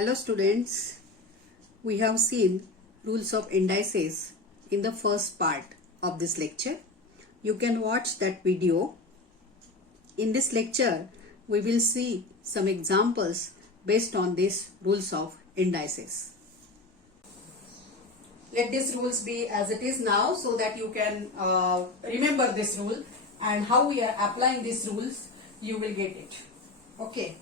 Hello students, we have seen rules of indices in the first part of this lecture. You can watch that video. In this lecture, we will see some examples based on these rules of indices. Let these rules be as it is now so that you can remember this rule, and how we are applying these rules, you will get it. Okay.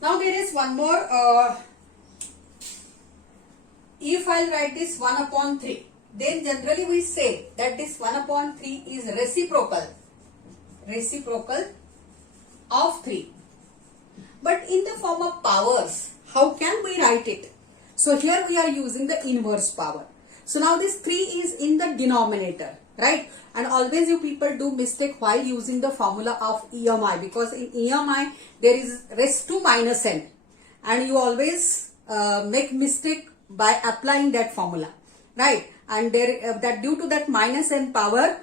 Now there is one more, if I'll write this 1 upon 3, then generally we say that this 1 upon 3 is reciprocal of 3. But in the form of powers, how can we write it? So here we are using the inverse power. So now this 3 is in the denominator, right? And always you people do mistake while using the formula of EMI, because in EMI there is raised to minus n, and you always make mistake by applying that formula, right? And there that due to that minus n power,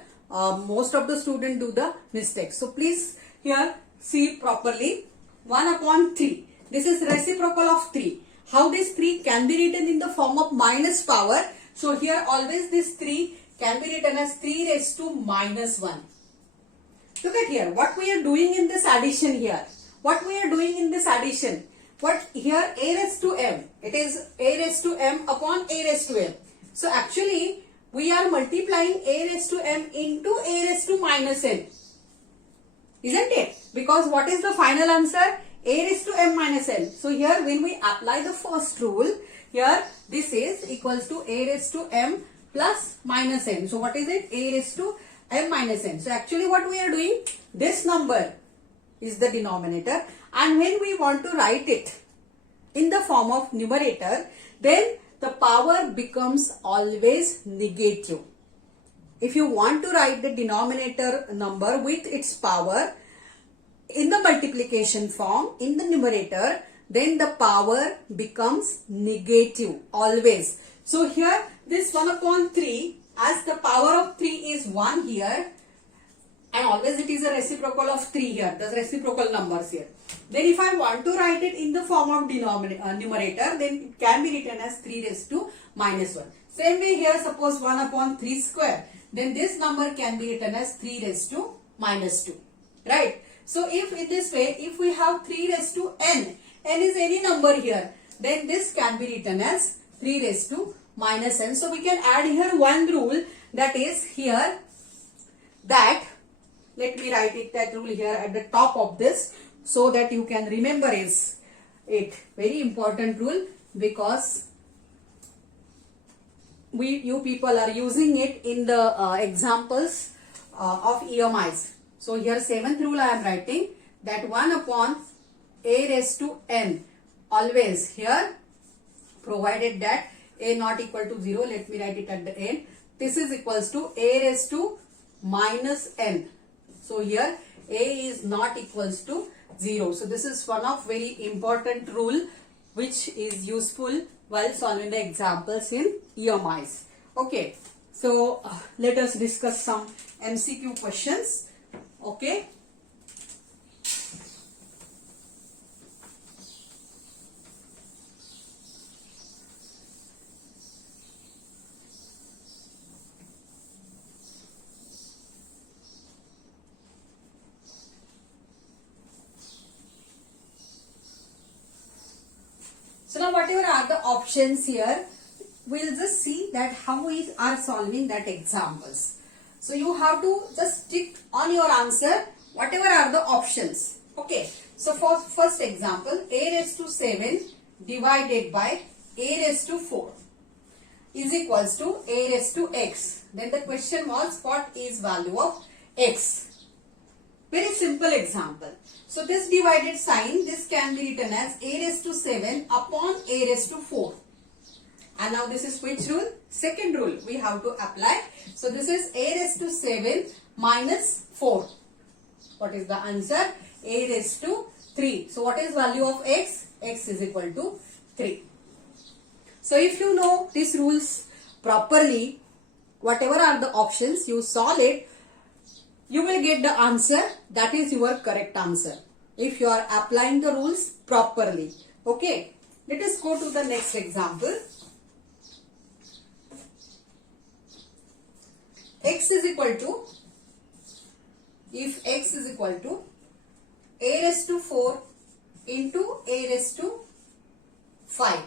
most of the students do the mistake. So please here see properly. 1 upon 3. This is reciprocal of 3. How this 3 can be written in the form of minus power? So here always this 3 can be written as 3 raised to minus 1. Look at here. What we are doing in this addition here. What we are doing in this addition. What here a raised to m. It is a raised to m upon a raised to m. So actually we are multiplying a raised to m into a raised to minus n. Isn't it? Because what is the final answer? A raised to m minus n. So here when we apply the first rule, here this is equals to a raised to m plus minus n. So what is it? A raised to m minus n. So actually what we are doing, this number is the denominator, and when we want to write it in the form of numerator, then the power becomes always negative. If you want to write the denominator number with its power in the multiplication form in the numerator, then the power becomes negative always. So here this 1 upon 3, as the power of 3 is 1 here, and always it is a reciprocal of 3 here, the reciprocal numbers here. Then if I want to write it in the form of numerator, then it can be written as 3 raised to minus 1. Same way here, suppose 1 upon 3 square, then this number can be written as 3 raised to minus 2, right? So if in this way, if we have 3 raised to n is any number here, then this can be written as 3 raised to minus n. So we can add here one rule, that is here, that, let me write it, that rule here at the top of this, so that you can remember is it. Very important rule, because you people are using it in the examples of EMIs. So here 7th rule I am writing, that 1 upon a raised to n, always here, provided that a not equal to 0, let me write it at the end, this is equals to a raised to minus n. So here a is not equals to 0. So this is one of very important rule which is useful while solving the examples in EMIs. Okay, so let us discuss some MCQ questions. Okay. So now whatever are the options here, we'll just see that how we are solving that examples. So you have to just tick on your answer whatever are the options. Okay. So for first example, a raised to 7 divided by a raised to 4 is equals to a raised to x. Then the question was, what is value of x? Very simple example. So this divided sign, this can be written as a raised to 7 upon a raised to 4. And now this is which rule? Second rule we have to apply. So this is a raised to 7 minus 4. What is the answer? A raised to 3. So what is value of x? X is equal to 3. So if you know these rules properly, whatever are the options, you solve it, you will get the answer that is your correct answer. if you are applying the rules properly. Okay, let us go to the next example. X is equal to, if x is equal to a raised to 4 into a raised to 5,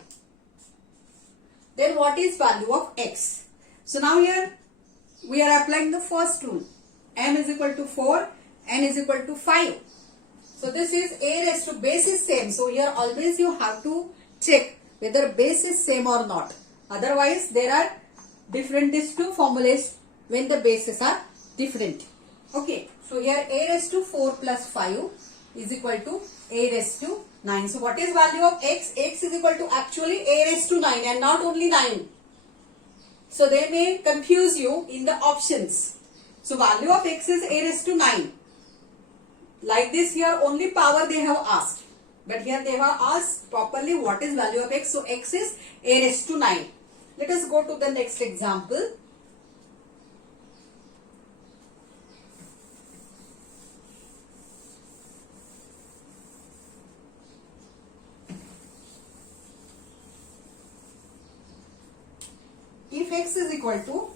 then what is value of x? So now here we are applying the first rule. M is equal to 4, n is equal to 5. So this is a raised to, base is same. So here always you have to check whether base is same or not. Otherwise there are different these two formulas when the bases are different. Okay, so here a raised to 4 plus 5 is equal to a raised to 9. So what is value of x? X is equal to actually a raised to 9 and not only 9. So they may confuse you in the options. So value of x is a raised to 9. Like this here only power they have asked. But here they have asked properly what is value of x. So x is a raised to 9. Let us go to the next example. If x is equal to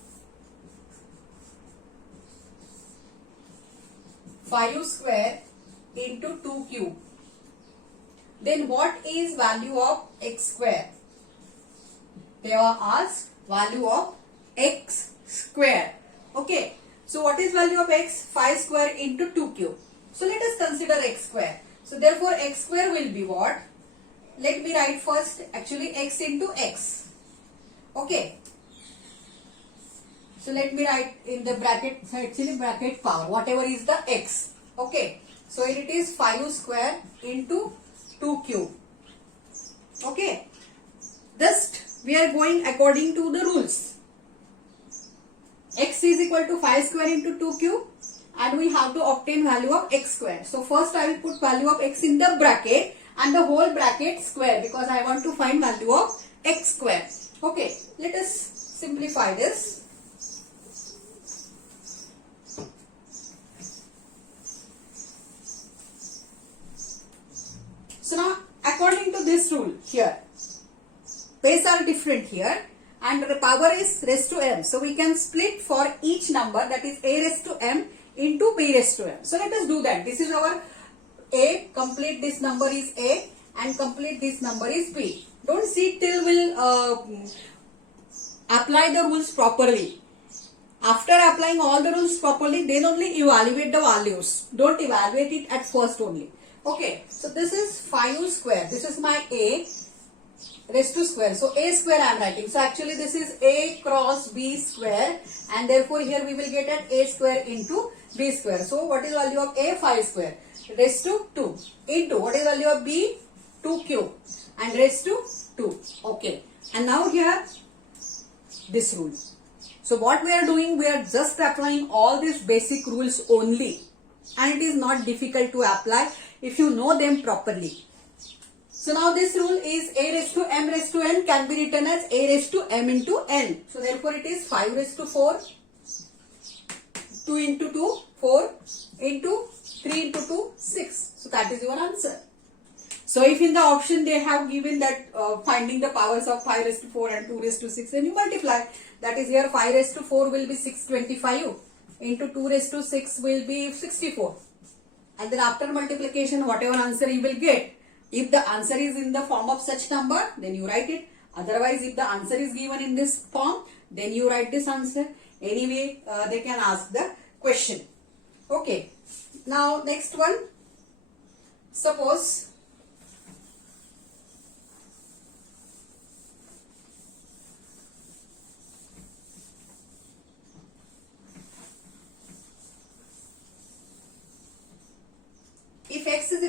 5 square into 2 cube, then what is value of x square? They are asked value of x square. Okay, so what is value of x? 5 square into 2 cube. So let us consider x square. So therefore x square will be what? Let me write first actually x into x. Okay. So let me write in the bracket, so actually bracket power, whatever is the x. Okay. So it is 5 square into 2 cube. Okay. Just we are going according to the rules. X is equal to 5 square into 2 cube and we have to obtain value of x square. So first I will put value of x in the bracket and the whole bracket square because I want to find value of x square. Okay. Let us simplify this. So now according to this rule here, base are different here and the power is raised to m. So we can split for each number, that is a raised to m into b raised to m. So let us do that. This is our a, complete this number is a and complete this number is b. Don't see till we'll apply the rules properly. After applying all the rules properly, then only evaluate the values. Don't evaluate it at first only. Okay, so this is 5 square. This is my a raised to square. So a square I am writing. So actually this is a cross b square and therefore here we will get an a square into b square. So what is value of a? 5 square raised to 2 into what is value of b? 2 cube and raised to 2. Okay, and now here this rule. So what we are doing, we are just applying all these basic rules only and it is not difficult to apply if you know them properly. So now this rule is a raised to m raised to n can be written as a raised to m into n. So therefore it is 5 raised to 4, 2 into 2, 4 into 3 into 2, 6. So that is your answer. So if in the option they have given that finding the powers of 5 raised to 4 and 2 raised to 6, then you multiply. That is here 5 raised to 4 will be 625 into 2 raised to 6 will be 64. And then after multiplication whatever answer you will get. If the answer is in the form of such number, then you write it. Otherwise, if the answer is given in this form, then you write this answer. Anyway, they can ask the question. Okay. Now, next one. Suppose if x is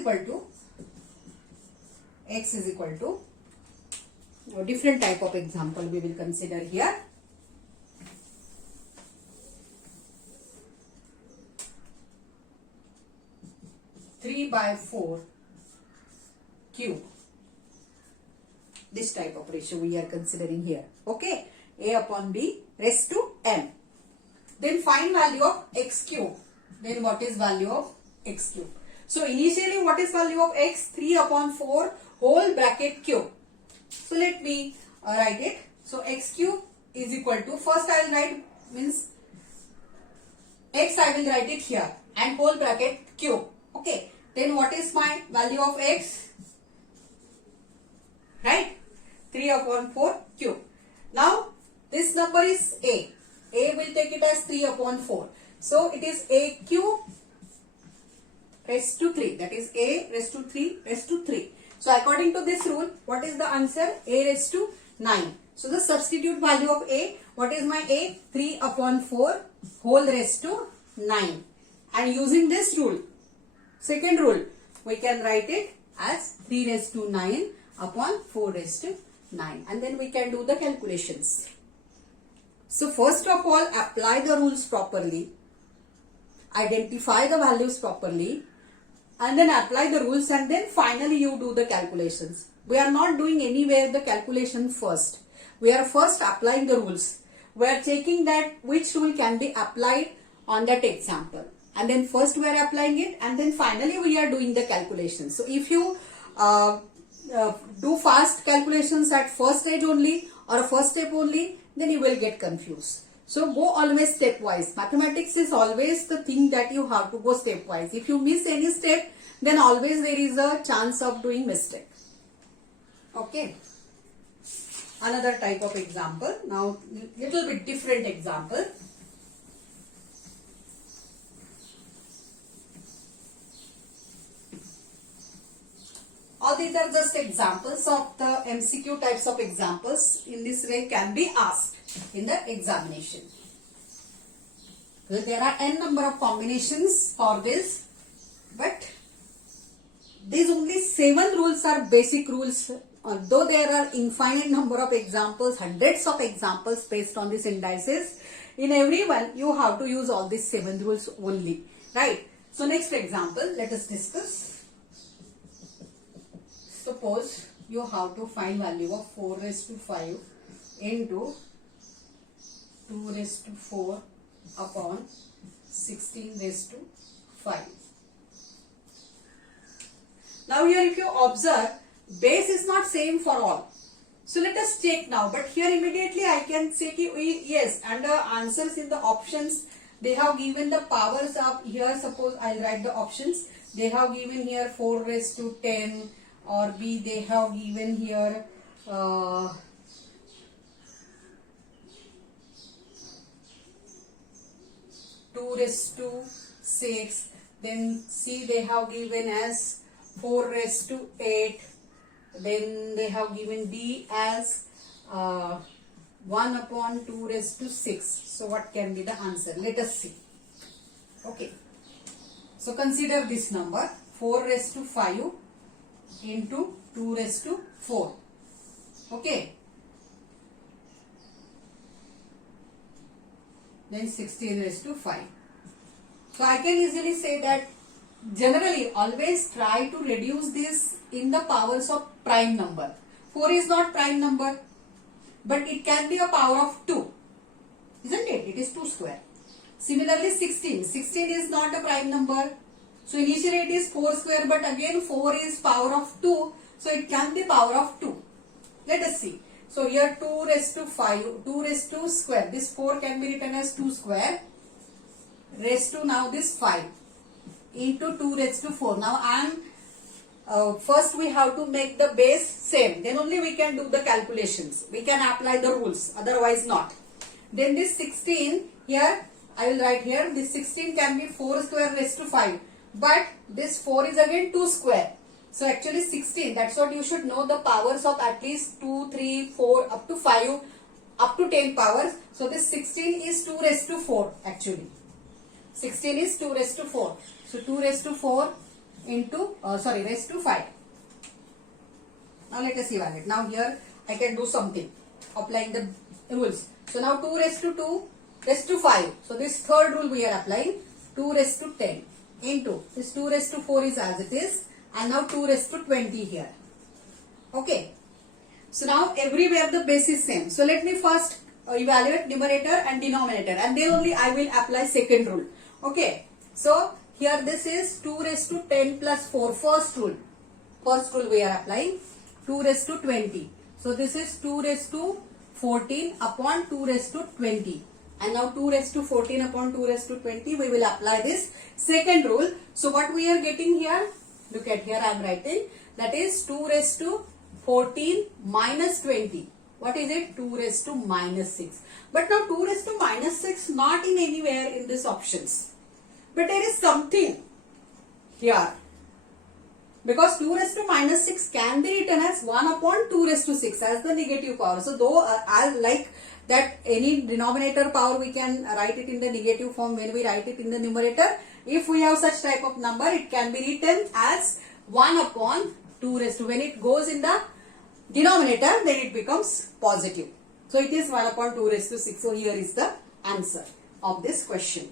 equal to a different type of example we will consider here. Three by 4 cube. This type of ratio we are considering here. Okay. A upon b raised to m. Then find value of x cube. Then what is value of x cube? So initially what is value of x? 3 upon 4 whole bracket cube. So let me write it. So x cube is equal to, first I will write means x, I will write it here and whole bracket cube. Okay. Then what is my value of x? Right? 3 upon 4 cube. Now this number is a. A will take it as 3 upon 4. So it is a cube raised to 3. That is a raised to 3 raised to 3. So according to this rule, what is the answer? A raised to 9. So the substitute value of a, what is my a? 3 upon 4 whole raised to 9. And using this rule, second rule, we can write it as 3 raised to 9 upon 4 raised to 9. And then we can do the calculations. So first of all, apply the rules properly, identify the values properly, and then apply the rules, and then finally you do the calculations. We are not doing anywhere the calculation first. We are first applying the rules. We are checking that which rule can be applied on that example. And then first we are applying it, and then finally we are doing the calculations. So if you do fast calculations at first stage only or first step only, then you will get confused. So go always stepwise. Mathematics is always the thing that you have to go stepwise. If you miss any step, then always there is a chance of doing mistake. Okay. Another type of example. Now little bit different example. All these are just examples of the MCQ types of examples. In this way can be asked in the examination. So there are n number of combinations for this, but these only 7 rules are basic rules. Though there are infinite number of examples, hundreds of examples based on these indices, in every one you have to use all these 7 rules only, right? So next example, let us discuss. Suppose you have to find value of 4 raised to 5 into 2 raised to 4 upon 16 raised to 5. Now here if you observe, base is not same for all. So let us check now. But here immediately I can say yes, and the answers in the options, they have given the powers up here. Suppose I'll write the options. They have given here 4 raised to 10. Or B, they have given here 2 raised to 6. Then C, they have given as 4 raised to 8. Then they have given D as 1 upon 2 raised to 6. So what can be the answer? Let us see. Okay. So consider this number 4 raised to 5 into 2 raised to 4. Okay. Then 16 raised to 5. So I can easily say that generally always try to reduce this in the powers of prime number. 4 is not prime number, but it can be a power of 2. Isn't it? It is 2 square. Similarly 16. 16 is not a prime number. So initially it is 4 square, but again 4 is power of 2. So it can be power of 2. Let us see. So here 2 raised to 5, 2 raised to square. This 4 can be written as 2 square raised to now this 5 into 2 raised to 4. Now first we have to make the base same. Then only we can do the calculations. We can apply the rules. Otherwise not. Then this 16 here, I will write here. This 16 can be 4 square raised to 5. But this 4 is again 2 square. So actually 16, that's what you should know, the powers of at least 2, 3, 4, up to 5, up to 10 powers. So this 16 is 2 raised to 4 actually. 16 is 2 raised to 4. So 2 raised to 4 into, raised to 5. Now let us evaluate. Now here I can do something, applying the rules. So now 2 raised to 2 raised to 5. So this third rule we are applying, 2 raised to 10. Into this 2 raised to 4 is as it is, and now 2 raised to 20 here. Okay. So now everywhere the base is same. So let me first evaluate numerator and denominator, and then only I will apply second rule. Okay. So here this is 2 raised to 10 plus 4, first rule. First rule we are applying, 2 raised to 20. So this is 2 raised to 14 upon 2 raised to 20. And now 2 raised to 14 upon 2 raised to 20, we will apply this second rule. So what we are getting here, look at here I am writing, that is 2 raised to 14 minus 20. What is it? 2 raised to minus 6. But now 2 raised to minus 6 not in anywhere in these options. But there is something here. Because 2 raised to minus 6 can be written as 1 upon 2 raised to 6 as the negative power. So though I like that any denominator power we can write it in the negative form when we write it in the numerator. If we have such type of number, it can be written as 1 upon 2 raised to. When it goes in the denominator, then it becomes positive. So it is 1 upon 2 raised to 6. So here is the answer of this question.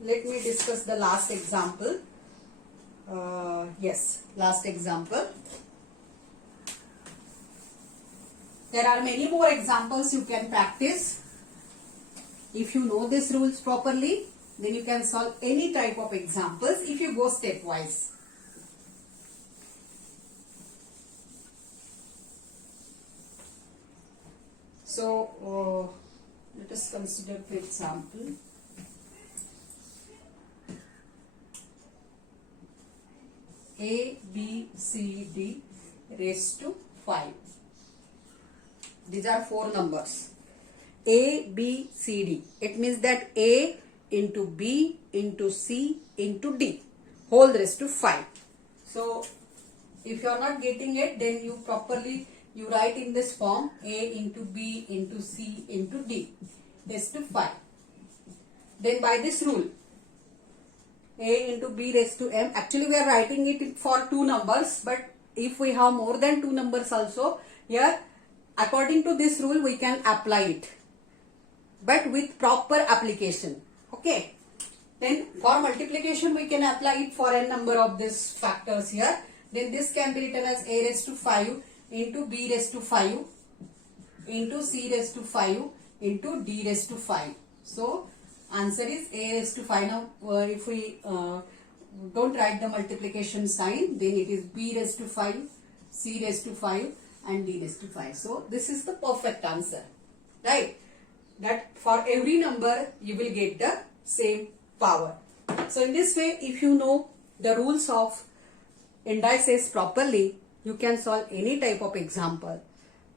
Let me discuss the last example. Yes, last example. There are many more examples you can practice. If you know these rules properly, then you can solve any type of examples if you go stepwise. So, let us consider for example. A, B, C, D raised to 5. These are 4 numbers. A, B, C, D. It means that A into B into C into D. Whole raised to 5. So, if you are not getting it, then you properly write in this form A into B into C into D raised to 5. Then by this rule, A into B raised to M. Actually, we are writing it for 2 numbers, but if we have more than 2 numbers also, here, according to this rule, we can apply it, but with proper application. Okay. Then for multiplication, we can apply it for a number of these factors here. Then this can be written as A raised to 5 into B raised to 5 into C raised to 5 into D raised to 5. So, answer is A raised to 5. Now, if we don't write the multiplication sign, then it is B raised to 5, C raised to 5 and D raised to 5. So, this is the perfect answer, right? That for every number, you will get the same power. So, in this way, if you know the rules of indices properly, you can solve any type of example,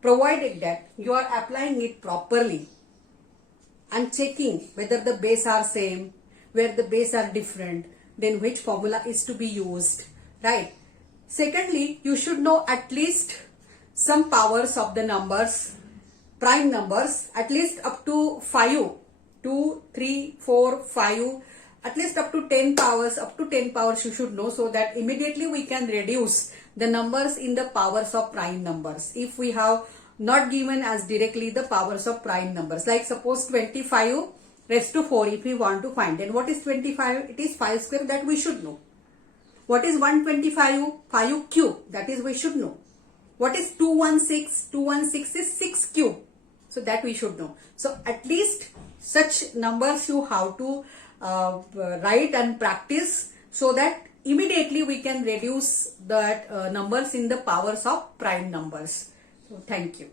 provided that you are applying it properly and checking whether the base are same, where the base are different, then which formula is to be used, right? Secondly, you should know at least some powers of the numbers, prime numbers, at least up to 5, 2, 3, 4, 5, at least up to 10 powers, you should know, so that immediately we can reduce the numbers in the powers of prime numbers. If we have not given as directly the powers of prime numbers, like suppose 25 raised to 4, if we want to find, then what is 25? It is 5 square, that we should know. What is 125? 5 cube, that is we should know. What is 216? 216 is 6 cube, so that we should know. So at least such numbers you have to write and practice, so that immediately we can reduce the numbers in the powers of prime numbers. So thank you.